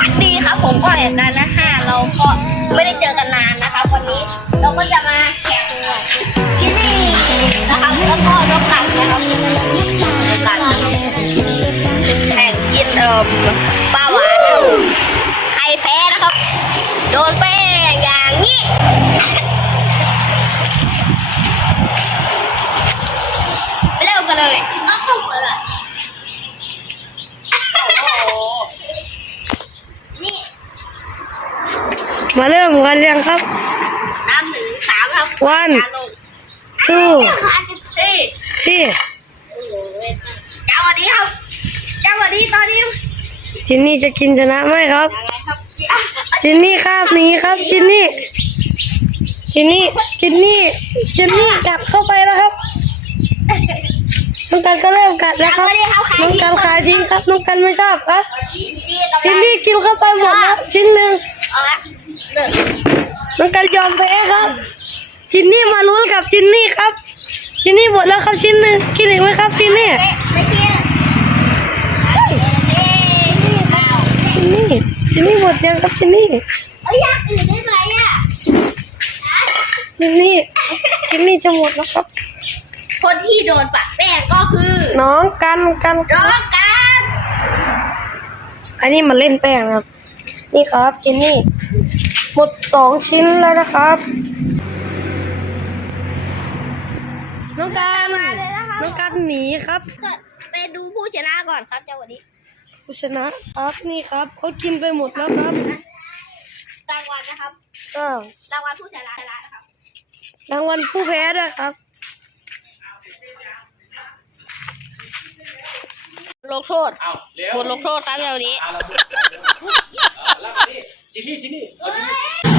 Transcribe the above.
วัสดีครับ ผมก็เห็นกันนะฮะเราก็ไม่ได้เจอกันนานนะครับวันนี้เราก็จะมาแข่งที่นี่นะครับแล้วก็รบกันนะครับกันนะครับแข่งกินเอ่อปลาหวานใครแพ้นะครับ โดนแป้งอย่างนี้ไปเร็วกันเลยอ้าวอะไรโอ้โหนี่ มาเริ่มกันยังครับน้ำหนึ่งสามครับ One การลงสี่สี่จ้าวันนี้ครับจ้าวันนี้ตอนนี้จินนี่จะกินชนะไหมครับจินนี่คราบหนีครับจินนี่จินนี่จินนี่จินนี่กัดเข้าไปแล้วครับน้องกันก็เริ่มกัดแล้วครับน้องกันขายทิ้งครับน้องกันไม่ชอบครับจินนี่กินเข้าไปหมดแล้วชิ้นหนึ่ง เอาละเดิน น้อง กันยอมแพ้ครับจินนี่มาลุ้นกับจินนี่ครับจินนี่หมดแล้วครับชิ้นหนึ่งกินอีกไหมครับจินนี่เตะไม่กินเฮ้ยเฮ้ยเอาจินนี่จินนี่หมดยังครับจินนี่เอาอย่างอื่นได้ไหมอะจินนี่จินนี่จะหมดแล้วครับ คนที่โดนปัดแป้งก็คือ น้องกันกันคน้รัอบงกันอันนี้มันเล่นแป้งนะครับ นี่ครับจินนี่ หมดสองชิ้นแล้วนะครับ น้องกันมาเลยนะคะ น้องกันหนีครับ ก็ไปดูผู้ชนะก่อนครับเจ้าวันนี้ผู้ชนะครับนี่ครับเขากินไปหมดแล้วครับรางวัลนะครับก็รางวัลผู้ชนะชนะนะครับรางวัลผู้แพ้ด้วยครับ ลงโทษ เอาเร็วบทลงโทษครับเจ้าวันนี้ เอาแล้ว แล้